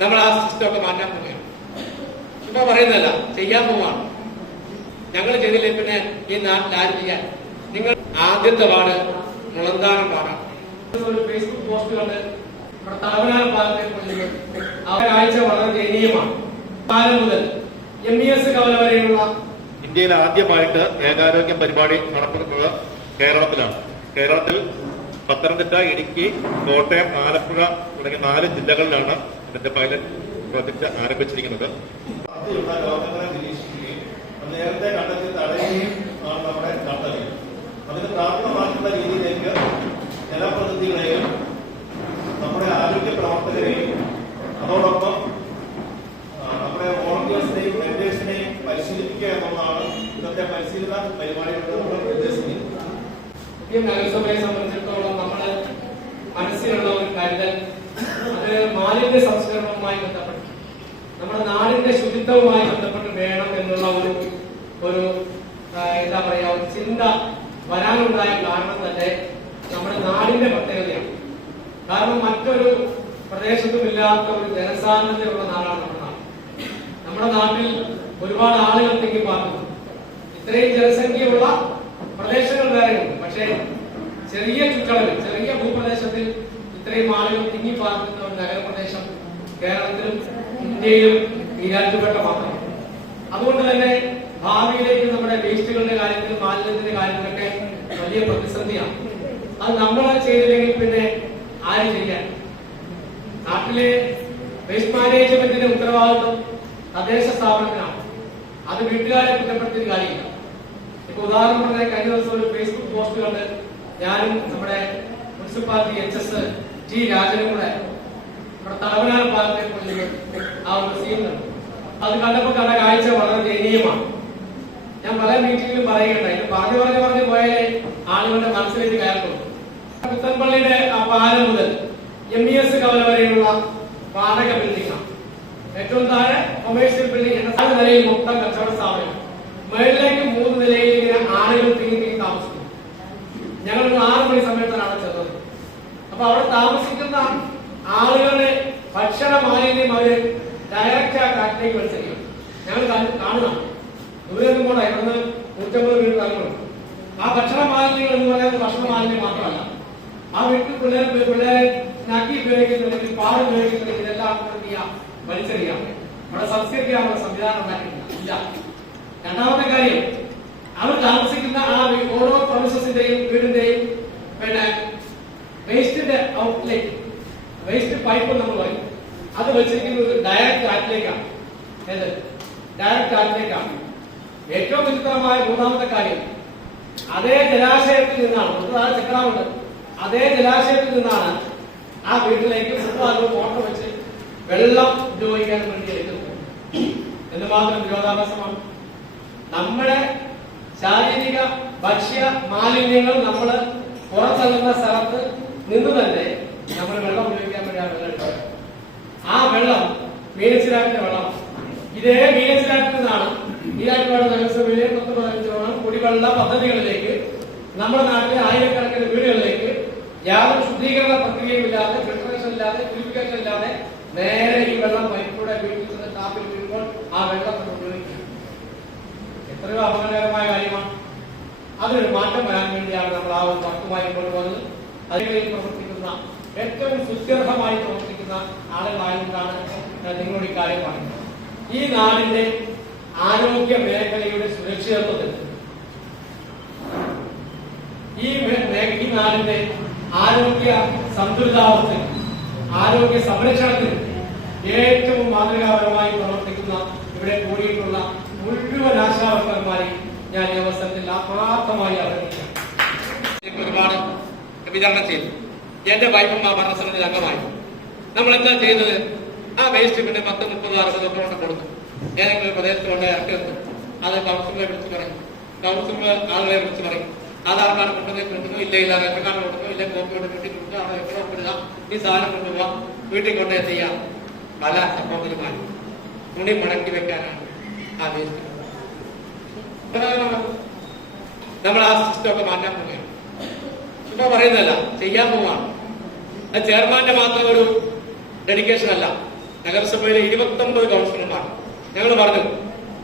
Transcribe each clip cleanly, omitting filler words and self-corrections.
നമ്മൾ ആ സിസ്റ്റമൊക്കെ മാറ്റാൻ പോവുകയാണ്. ഇപ്പൊ പറയുന്നതല്ല, ചെയ്യാൻ പോവാണ്. ഞങ്ങൾ ചെയ്തില്ലേ പിന്നെ ഈ നാട്ടിൽ ആര് ചെയ്യാൻ? നിങ്ങൾ ആദ്യത്തെ വാർഡ് മുളന്താനം വാർഡാണ്. ഒരു ഫേസ്ബുക്ക് പോസ്റ്റ് കണ്ട് നമ്മുടെ തലവനാന ഭാഗത്തെ കാഴ്ച വളരെ ദയനീയമാണ്. കാലം മുതൽ MES കവല വരെയുള്ള ഇന്ത്യയിൽ ആദ്യമായിട്ട് ഏകാരോഗ്യം പരിപാടി നടത്തുന്നത് കേരളത്തിലാണ്. കേരളത്തിൽ പത്തനംതിട്ട, ഇടുക്കി, കോട്ടയം, ആലപ്പുഴ തുടങ്ങിയ 4 ജില്ലകളിലാണ് ഇതിന്റെ പൈലറ്റ് പ്രോജക്ട് ആരംഭിച്ചിരിക്കുന്നത്. രോഗങ്ങളെ നിരീക്ഷിക്കുകയും നേരത്തെ കണ്ടെത്തി തടയുകയും ആണ് നമ്മുടെ കർത്തവ്യം. അതിന് പ്രാപ്തമാക്കുന്ന രീതിയിലേക്ക് ജനപ്രതിനിധികളെയും നമ്മുടെ ആരോഗ്യ പ്രവർത്തകരെയും അതോടൊപ്പം നമ്മുടെ വോളണ്ടിയേഴ്സിനെയും മെമ്പേഴ്സിനെയും പരിശീലിപ്പിക്കുക എന്നുള്ളതാണ് ഇന്നത്തെ പരിശീലന പരിപാടികളുടെ നമ്മൾ ഉദ്ദേശിക്കുന്നത്. നഗരസഭയെ സംബന്ധിച്ചിടത്തോളം നമ്മുടെ മനസ്സിലുള്ള ഒരു കരുതൽ അത് മാലിന്യ സംസ്കരണവുമായി ബന്ധപ്പെട്ട് നമ്മുടെ നാടിന്റെ ശുചിത്വവുമായി ബന്ധപ്പെട്ട് വേണം എന്നുള്ള ഒരു എന്താ പറയാ ഒരു ചിന്ത വരാനുണ്ടായ കാരണം തന്നെ നമ്മുടെ നാടിന്റെ പ്രത്യേകതയാണ്. കാരണം മറ്റൊരു പ്രദേശത്തുമില്ലാത്ത ഒരു ജനസാന്ദ്രതയുള്ള നാടാണ് നമ്മുടെ നാട്. നമ്മുടെ നാട്ടിൽ ഒരുപാട് ആളുകൾ തിങ്ങിപ്പാർക്കുന്നു. ഇത്രയും ജനസംഖ്യയുള്ള പ്രദേശങ്ങൾ വേറെയുണ്ട്. പക്ഷേ ചെറിയ ചുറ്റളവിൽ, ചെറിയ ഭൂപ്രദേശത്തിൽ ഇത്രയും ആളുകൾ തിങ്ങിപ്പാർക്കുന്ന ഒരു നഗരപ്രദേശം കേരളത്തിലും ഇന്ത്യയിലും ഈരാറ്റുപേട്ട മാത്രമാണ്. അതുകൊണ്ട് തന്നെ ഭാവിയിലേക്ക് നമ്മുടെ വേസ്റ്റുകളുടെ കാര്യത്തിൽ, മാലിന്യത്തിന്റെ കാര്യത്തിലൊക്കെ വലിയ പ്രതിസന്ധിയാണ്. അത് നമ്മൾ ചെയ്തില്ലെങ്കിൽ പിന്നെ ആര് ചെയ്യാൻ? നാട്ടിലെ വേസ്റ്റ് മാനേജ്മെന്റിന്റെ ഉത്തരവാദിത്വം തദ്ദേശ സ്ഥാപനത്തിനാണ്. അത് വീട്ടുകാരെ കുറ്റപ്പെടുത്തിയ കാര്യമില്ല. ഇപ്പൊ ഉദാഹരണം പറഞ്ഞാൽ കഴിഞ്ഞ ദിവസം ഒരു ഫേസ്ബുക്ക് പോസ്റ്റ് കണ്ട് ഞാനും നമ്മുടെ മുനിസിപ്പാലിറ്റി HS T രാജനും കൂടെ നമ്മുടെ തലവനാന ഭാഗത്തെ ആ ഒരു സീൻ കണ്ടു. അത് കണ്ടപ്പോൾ കണ്ട കാഴ്ച വളരെ ദയനീയമാണ്. ഞാൻ പല മീറ്റിംഗിലും പറയുകയുണ്ടായി. പറഞ്ഞു പോയാലേ ആളുകളുടെ മനസ്സിലേക്ക് കയറുള്ളൂ. പുത്തൻപള്ളിയുടെ ആ പാലം മുതൽ MES കവല വരെയുള്ള വാടക ബിൽഡിംഗാണ്. ഏറ്റവും താഴെ കൊമേഴ്സ്യൽ ബിൽഡിംഗ്, നിലയിൽ മൊത്തം കച്ചവട സ്ഥാപനം, മുകളിലേക്ക് 3 നിലയിൽ ഇങ്ങനെ ആളുകൾ തിങ്ങി താമസിക്കുന്നു. ഞങ്ങൾ 6 മണി സമയത്താണ് ചെന്നത്. അപ്പൊ അവിടെ താമസിക്കുന്ന ആളുകളുടെ ഭക്ഷണ മാലിന്യം അവര് ഡയറക്റ്റ് ആ കാട്ടിലേക്ക് വലിച്ചെറിയും. ഞങ്ങൾ കാണുന്നതാണ്. ദൂരെ നിന്നും കൂടെ ഇവിടുന്ന് 150 വീട് തലങ്ങളുണ്ട്. ആ ഭക്ഷണ മാലിന്യങ്ങൾ എന്ന് പറയുന്നത് ഭക്ഷണ മാലിന്യം മാത്രമല്ല, ആ വീട്ടിൽ പിള്ളേരെ നക്കി ഉപയോഗിക്കുന്നുണ്ടെങ്കിൽ, പാട് ഉപയോഗിക്കുന്നുണ്ടെങ്കിൽ ഇതെല്ലാം വലിച്ചെറിയാം. അവിടെ സംസ്കരിക്കാനുള്ള സംവിധാനം ഉണ്ടാക്കിയിട്ടില്ല. രണ്ടാമത്തെ കാര്യം, അവർ താമസിക്കുന്ന ആ ഓരോ പ്രൊമിസസിന്റെയും വീടിന്റെയും പിന്നെ വേസ്റ്റിന്റെ ഔട്ട്ലെറ്റ്, വേസ്റ്റ് പൈപ്പ് നമ്മൾ പറയും, അത് വെച്ചിരിക്കുന്നത് ഡയറക്റ്റ് ആറ്റിലേക്കാണ്. ഏത് ഡയറക്റ്റ് ആറ്റിലേക്കാണ്. ഏറ്റവും വിചിത്രമായ മൂന്നാമത്തെ കാര്യം, അതേ ജലാശയത്തിൽ നിന്നാണ്, ചക്രാമുണ്ട്, അതേ ജലാശയത്തിൽ നിന്നാണ് ആ വീട്ടിലേക്ക് ഫുട്ബോൾ മോട്ടർ വെച്ച് വെള്ളം ഉപയോഗിക്കാൻ വേണ്ടി എടുക്കുന്നത്. എന്തുമാത്രം വിരോധാഭാസമാണ്. നമ്മുടെ ശാരീരിക ഭക്ഷ്യ മാലിന്യങ്ങൾ നമ്മൾ പുറത്തള്ളുന്ന സ്ഥലത്ത് നിന്ന് തന്നെ നമ്മൾ വെള്ളം ഉപയോഗിക്കാൻ വേണ്ടി ആ വെള്ളം എടുക്കുക. ആ വെള്ളം മീനച്ചിലാറ്റിന്റെ വെള്ളമാണ്. ഇതേ മീനച്ചിലാറ്റിൽ നിന്നാണ് ഈരാറ്റുപേട്ട നഗരസഭയിലെ 10-15 കുടിവെള്ള പദ്ധതികളിലേക്ക് നമ്മുടെ നാട്ടിലെ ആയിരക്കണക്കിന് വീടുകളിലേക്ക് യാതൊരു ശുദ്ധീകരണ പ്രക്രിയയുമില്ലാതെ, ഫിൽട്രേഷൻ ഇല്ലാതെ, പ്യൂരിഫിക്കേഷൻ ഇല്ലാതെ നേരെ ഈ വെള്ളം പൈപ്പിലൂടെ വീട്ടിൽ നിന്ന് ടാപ്പിൽ വീഴുമ്പോൾ ആ വെള്ളം നമ്മൾ ഉപയോഗിക്കും. എത്രയോ അപകടകരമായ കാര്യമാണ്. അതിനൊരു മാറ്റം വരാൻ വേണ്ടിയാണ് നമ്മൾ ആ ഒരു വർക്കുമായി കൊണ്ടുപോകുന്നത്. അതിൽ പ്രവർത്തിക്കുന്ന ഏറ്റവും സുസ്ഥിരമായി പ്രവർത്തിക്കുന്ന ആളുകളായതുകൊണ്ടാണ് നിങ്ങളോട് ഈ കാര്യം പറയുന്നത്. ഈ നാടിന്റെ ആരോഗ്യ മേഖലയുടെ സുരക്ഷിതത്വത്തിൽ, ഈ നാടിന്റെ ആരോഗ്യ സന്തുലിതാവസ്ഥയിൽ, ആരോഗ്യ സംരക്ഷണത്തിൽ ഏറ്റവും മാതൃകാപരമായി പ്രവർത്തിക്കുന്ന ഇവിടെ കൂടിയിട്ടുള്ള മുഴുവൻ ആശാവർക്കർമാരെ ഞാൻ ഈ അവസരത്തിൽ ആത്മാർത്ഥമായി അഭിനന്ദിക്കാം. ഒരുപാട് വിതരണം ചെയ്തു. എന്റെ വൈഫും ആ ഭരണസമിതിയിൽ അംഗമായി. നമ്മൾ എന്താ ചെയ്തത്? ആ വേസ്റ്റ് പിന്നെ 10, 30, 60 കൊണ്ട് കൊടുത്തു. ഏതെങ്കിലും ഒരു പ്രദേശത്ത് കൊണ്ട് ഇറക്കി വെക്കും. അത് കൗൺസിലറെ വിളിച്ചു പറയും. കൗൺസിലർ ആളുകളെ വിളിച്ചു പറയും. ആധാർ കാർഡ് കൊണ്ടുവന്നു, ഇല്ല റേഷൻ കാർഡ് കൊടുക്കുന്നു, ഇല്ല കോപ്പി കൊണ്ട് വീട്ടിൽ കൊടുക്കുക, അവിടെ എവിടെ ഒപ്പിടുക, ഈ സാധനം കൊണ്ടുപോകാം, വീട്ടിൽ കൊണ്ടേ ചെയ്യാം. പല സംഭവങ്ങളുമായി തുണി മടക്കി വെക്കാനാണ് ആ വേസ്റ്റ്. നമ്മൾ ആ സിസ്റ്റമൊക്കെ മാറ്റാൻ പോവുകയാണ്. ഇപ്പൊ പറയുന്നതല്ല, ചെയ്യാൻ പോവാണ്. അത് ചെയർമാന്റെ മാത്രം ഒരു ഡെഡിക്കേഷൻ അല്ല, നഗരസഭയിലെ 29 കൗൺസിലർമാർ. ഞങ്ങൾ പറഞ്ഞു,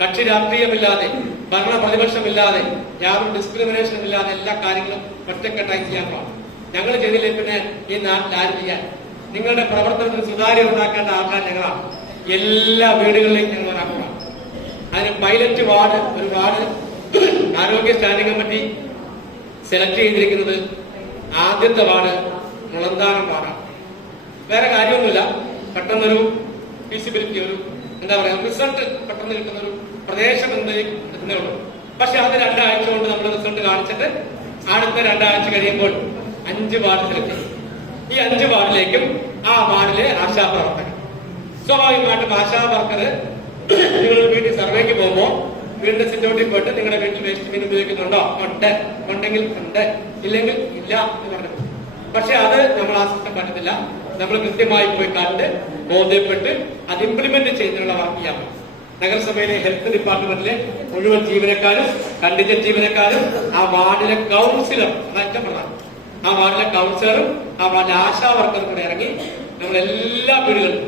കക്ഷി രാഷ്ട്രീയമില്ലാതെ, ഭരണ പ്രതിപക്ഷമില്ലാതെ, യാതൊരു ഡിസ്ക്രിമിനേഷനും ഇല്ലാതെ എല്ലാ കാര്യങ്ങളും ഒറ്റക്കെട്ടായി ചെയ്യാൻ പാടും. ഞങ്ങൾ ചെയ്തില്ലേ പിന്നെ ഈ നാട്ടിൽ ആര് ചെയ്യാൻ? നിങ്ങളുടെ പ്രവർത്തനത്തിന് സുതാര്യത ഉണ്ടാക്കേണ്ട ആൾക്കാർ ഞങ്ങളാണ്. എല്ലാ വീടുകളിലേക്കും ഞങ്ങൾ വരാൻ. അതിന് പൈലറ്റ് വാർഡ്, ഒരു വാർഡ് ആരോഗ്യ സ്റ്റാൻഡിംഗ് കമ്മിറ്റി സെലക്ട് ചെയ്തിരിക്കുന്നത് ആദ്യത്തെ വാർഡ് മുളന്താനം വാർഡാണ്. വേറെ കാര്യമൊന്നുമില്ല, പെട്ടെന്നൊരു ഫീസിബിലിറ്റി, ഒരു എന്താ പറയാ, റിസൾട്ട് പെട്ടെന്ന് കിട്ടുന്ന ഒരു പ്രദേശം എന്നേ ഉള്ളൂ. പക്ഷെ അത് 2 ആഴ്ച കൊണ്ട് നമ്മൾ റിസൾട്ട് കാണിച്ചിട്ട് അടുത്ത 2 ആഴ്ച കഴിയുമ്പോൾ 5 വാർഡ് സെലക്ട് ചെയ്യും. ഈ 5 വാർഡിലേക്കും ആ വാർഡിലെ ആശാപ്രവർത്തകർ, സ്വാഭാവികമായിട്ടും ആശാവർക്കർ നിങ്ങൾ വീട്ടിൽ സർവേക്ക് പോകുമ്പോൾ വീടിന്റെ സിറ്റൗട്ടിൽ പോയിട്ട് നിങ്ങളുടെ വീട്ടിൽ വേസ്റ്റ് മീൻ ഉപയോഗിക്കുന്നുണ്ടോ? ഉണ്ട്, ഉണ്ടെങ്കിൽ ഉണ്ട്, ഇല്ലെങ്കിൽ ഇല്ല എന്ന് പറഞ്ഞു. പക്ഷെ അത് നമ്മൾ ആ സിസ്റ്റം പറ്റത്തില്ല. നമ്മൾ കൃത്യമായി പോയി കണ്ട് ബോധ്യപ്പെട്ട് അത് ഇംപ്ലിമെന്റ് ചെയ്യുന്നതിനുള്ള വർക്ക് ചെയ്യാം. നഗരസഭയിലെ ഹെൽത്ത് ഡിപ്പാർട്ട്മെന്റിലെ മുഴുവൻ ജീവനക്കാരും, കണ്ടിജന്റ് ജീവനക്കാരും, ആ വാർഡിലെ കൗൺസിലർ, ഏറ്റവും പ്രധാനം, ആ വാർഡിലെ കൗൺസിലറും ആ വാർഡിലെ ആശാ വർക്കറും കൂടെ ഇറങ്ങി നമ്മൾ എല്ലാ വീടുകളിലും,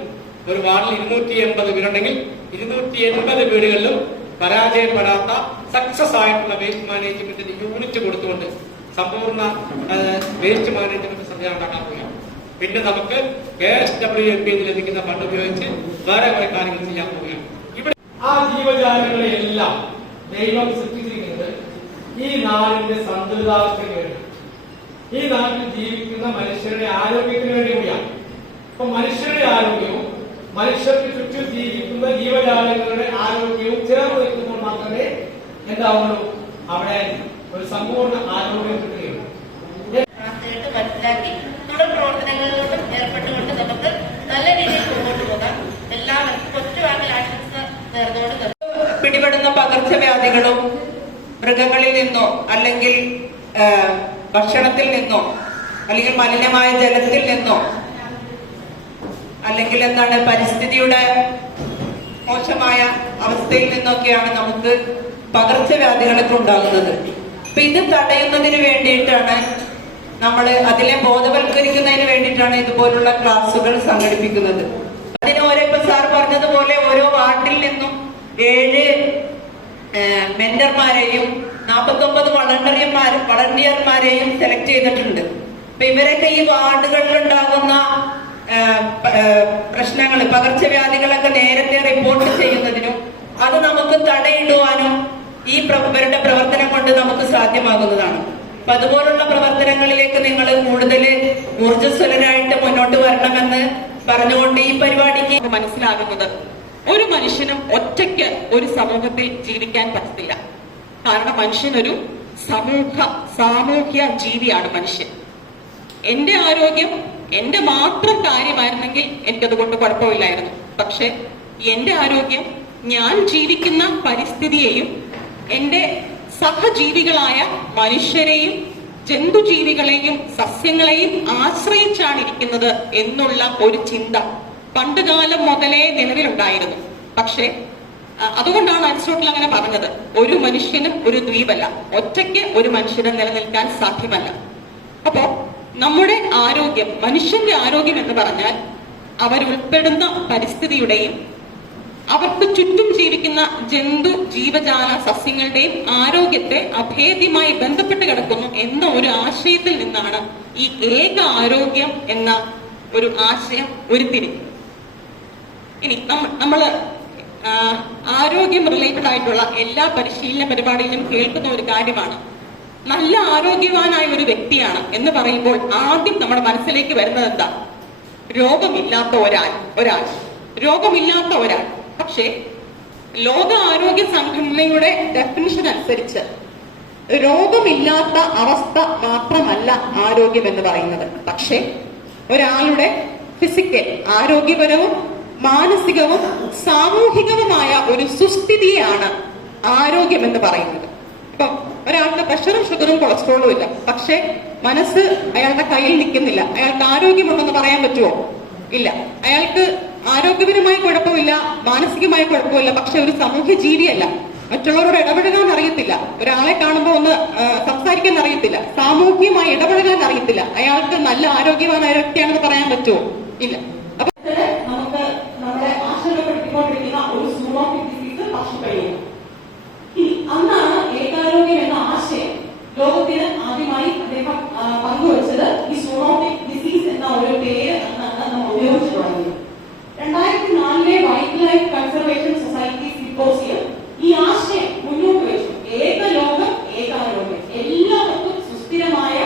ഒരു വാർഡിൽ 280 വീടുണ്ടെങ്കിൽ 280 വീടുകളിലും പരാജയപ്പെടാത്ത സക്സസ് ആയിട്ടുള്ള വേസ്റ്റ് മാനേജ്മെന്റിന് യൂണിറ്റ് കൊടുത്തുകൊണ്ട് സമ്പൂർണ്ണ വേസ്റ്റ് മാനേജ്മെന്റ് സംവിധാനം ഉണ്ടാക്കാൻ പോവുകയാണ്. പിന്നെ നമുക്ക് KSWMP ലഭിക്കുന്ന ഫണ്ട് ഉപയോഗിച്ച് വേറെ കുറെ കാര്യങ്ങൾ ചെയ്യാൻ പോവുകയാണ്. ഇവിടെ ആ ജീവജാലങ്ങളെയെല്ലാം ദൈവം സൃഷ്ടിച്ചിരിക്കുന്നത് ഈ നാടിന്റെ സന്തുലിതാവസ്ഥയ്ക്ക് വേണ്ടി, ഈ നാട്ടിൽ ജീവിക്കുന്ന മനുഷ്യരുടെ ആരോഗ്യത്തിന് വേണ്ടി കൂടിയാണ്. അപ്പൊ മനുഷ്യരുടെ ആരോഗ്യവും മനുഷ്യർക്ക് ചുറ്റും ജീവിക്കുന്ന ജീവജാലങ്ങളുടെ ആരോഗ്യവും ചേർന്ന് നിൽക്കുമ്പോൾ മാത്രമേ എന്താവുള്ളൂ, അവിടെ ഒരു സമ്പൂർണ്ണ ആരോഗ്യം കിട്ടുകയുള്ളൂ. മനസ്സിലാക്കി തുടർ പ്രവർത്തനങ്ങളിലോട്ടും ഏർപ്പെട്ടുകൊണ്ട് നമുക്ക് നല്ല രീതിയിൽ മുന്നോട്ട് പോകാം. എല്ലാവർക്കും ഒറ്റവാക്കിൽ ആശംസ നേർന്നുകൊണ്ട് പിടിപെടുന്ന പകർച്ചവ്യാധികളും മൃഗങ്ങളിൽ നിന്നോ അല്ലെങ്കിൽ ഭക്ഷണത്തിൽ നിന്നോ അല്ലെങ്കിൽ മലിനമായ ജലത്തിൽ നിന്നോ അല്ലെങ്കിൽ എന്താണ് പരിസ്ഥിതിയുടെ മോശമായ അവസ്ഥയിൽ നിന്നൊക്കെയാണ് നമുക്ക് പകർച്ചവ്യാധികളൊക്കെ ഉണ്ടാകുന്നത്. അപ്പൊ ഇത് തടയുന്നതിന് വേണ്ടിയിട്ടാണ് നമ്മൾ അതിനെ ബോധവൽക്കരിക്കുന്നതിന് വേണ്ടിയിട്ടാണ് ഇതുപോലുള്ള ക്ലാസുകൾ സംഘടിപ്പിക്കുന്നത്. അതിന് ഇപ്പൊ സാർ പറഞ്ഞതുപോലെ ഓരോ വാർഡിൽ നിന്നും 7 മെന്റർമാരെയും 49 വളണ്ടിയർമാരെയും സെലക്ട് ചെയ്തിട്ടുണ്ട്. അപ്പൊ ഇവരൊക്കെ ഈ വാർഡുകളിൽ ഉണ്ടാകുന്ന പ്രശ്നങ്ങൾ, പകർച്ചവ്യാധികളൊക്കെ നേരത്തെ റിപ്പോർട്ട് ചെയ്യുന്നതിനും അത് നമുക്ക് തടയിടുവാനും ഈ ഇവരുടെ പ്രവർത്തനം കൊണ്ട് നമുക്ക് സാധ്യമാകുന്നതാണ്. അപ്പൊ അതുപോലുള്ള പ്രവർത്തനങ്ങളിലേക്ക് നിങ്ങൾ കൂടുതൽ ഊർജ്ജസ്വലരായിട്ട് മുന്നോട്ട് വരണമെന്ന് പറഞ്ഞുകൊണ്ട് ഈ പരിപാടിക്ക് മനസ്സിലാകുന്നത്, ഒരു മനുഷ്യനും ഒറ്റയ്ക്ക് ഒരു സമൂഹത്തിൽ ജീവിക്കാൻ പറ്റത്തില്ല. കാരണം മനുഷ്യനൊരു സാമൂഹ്യ ജീവിയാണ് മനുഷ്യൻ. എന്റെ ആരോഗ്യം എന്റെ മാത്രം കാര്യമായിരുന്നെങ്കിൽ എനിക്കതുകൊണ്ട് കുഴപ്പമില്ലായിരുന്നു. പക്ഷെ എന്റെ ആരോഗ്യം ഞാൻ ജീവിക്കുന്ന പരിസ്ഥിതിയെയും എന്റെ സഹജീവികളായ മനുഷ്യരെയും ജന്തുജീവികളെയും സസ്യങ്ങളെയും ആശ്രയിച്ചാണ് ഇരിക്കുന്നത് എന്നുള്ള ഒരു ചിന്ത പണ്ടുകാലം മുതലേ നിലവിലുണ്ടായിരുന്നു. പക്ഷെ അതുകൊണ്ടാണ് അരിസ്റ്റോട്ടിൽ അങ്ങനെ പറഞ്ഞത്, ഒരു മനുഷ്യനും ഒരു ദ്വീപല്ല, ഒറ്റയ്ക്ക് ഒരു മനുഷ്യന് നിലനിൽക്കാൻ സാധ്യമല്ല. അപ്പോ നമ്മുടെ ആരോഗ്യം, മനുഷ്യന്റെ ആരോഗ്യം എന്ന് പറഞ്ഞാൽ അവരുൾപ്പെടുന്ന പരിസ്ഥിതിയുടെയും അവർക്ക് ചുറ്റും ജീവിക്കുന്ന ജന്തു ജീവജാല സസ്യങ്ങളുടെയും ആരോഗ്യത്തെ അഭേദ്യമായി ബന്ധപ്പെട്ട് കിടക്കുന്നു എന്ന ഒരു ആശയത്തിൽ നിന്നാണ് ഈ ഏക ആരോഗ്യം എന്ന ഒരു ആശയം ഉരുത്തിരിഞ്ഞത്. ഇനി നമ്മള് ആരോഗ്യം റിലേറ്റഡ് ആയിട്ടുള്ള എല്ലാ പരിശീലന പരിപാടിയിലും കേൾക്കുന്ന ഒരു കാര്യമാണ്, നല്ല ആരോഗ്യവാനായ ഒരു വ്യക്തിയാണ് എന്ന് പറയുമ്പോൾ ആദ്യം നമ്മുടെ മനസ്സിലേക്ക് വരുന്നത് എന്താ? രോഗമില്ലാത്ത ഒരാൾ. പക്ഷേ ലോക ആരോഗ്യ സംഘടനയുടെ ഡെഫിനിഷൻ അനുസരിച്ച് രോഗമില്ലാത്ത അവസ്ഥ മാത്രമല്ല ആരോഗ്യം എന്ന് പറയുന്നത്. പക്ഷേ ഒരാളുടെ ഫിസിക്കൽ, ആരോഗ്യപരവും മാനസികവും സാമൂഹികവുമായ ഒരു സുസ്ഥിതിയാണ് ആരോഗ്യം എന്ന് പറയുന്നത്. ഇപ്പം ഒരാളുടെ പ്രഷറും ഷുഗറും കൊളസ്ട്രോളും ഇല്ല, പക്ഷെ മനസ്സ് അയാളുടെ കയ്യിൽ നിൽക്കുന്നില്ല, അയാൾക്ക് ആരോഗ്യമുണ്ടെന്ന് പറയാൻ പറ്റുമോ? ഇല്ല. അയാൾക്ക് ആരോഗ്യപരമായി കുഴപ്പമില്ല, മാനസികമായ കുഴപ്പമില്ല, പക്ഷെ ഒരു സാമൂഹ്യ ജീവിയല്ല. മറ്റുള്ളവരോട് ഇടപഴകാൻ അറിയത്തില്ല, ഒരാളെ കാണുമ്പോൾ ഒന്ന് സംസാരിക്കാൻ അറിയത്തില്ല, സാമൂഹികമായി ഇടപഴകാൻ അറിയത്തില്ല, അയാൾക്ക് നല്ല ആരോഗ്യവാനായ വ്യക്തിയാണെന്ന് പറയാൻ പറ്റുമോ? ഇല്ല. അപ്പൊ നമുക്ക് നമ്മുടെ ഒരു സൂണോട്ടിക് ഡിസീസ് പക്ഷിപ്പനിയാണ്. ഇനി അന്നാണ് ഏകാരോഗ്യം എന്ന ആശയം ലോകത്തിന് ആദ്യമായി അദ്ദേഹം പങ്കുവച്ചത്. ഈ സൂണോട്ടിക് ഡിസീസ് എന്ന ഒരു പേര് അന്നാണ് നമ്മൾ ഉപയോഗിച്ചു തുടങ്ങിയത്. 2004 wild life conservation society symposium ഈ ആശയം മുന്നോട്ട് വെച്ചു. ഏകലോകം ഏകാരോഗ്യം, എല്ലാവർക്കും സുസ്ഥിരമായ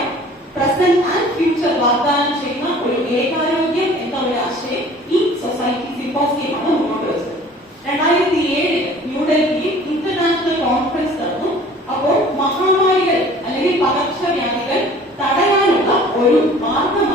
പ്രസന്റ് ആൻഡ് ഫ്യൂച്ചർ വാഗ്ദാനം ചെയ്യുന്ന ഒരു ഏകാരോഗ്യം എന്ന ഒരു ആശയം ഈ സൊസൈറ്റി സിമ്പോസിയമാണ് മുന്നോട്ട് വെച്ചത്. 2007 ന്യൂഡൽഹിയിൽ ഇന്റർനാഷണൽ കോൺഫറൻസ് നടന്നു. അപ്പോൾ മഹാമാരികൾ അല്ലെങ്കിൽ പകർച്ചവ്യാധികൾ തടയാനുള്ള ഒരു മാർഗം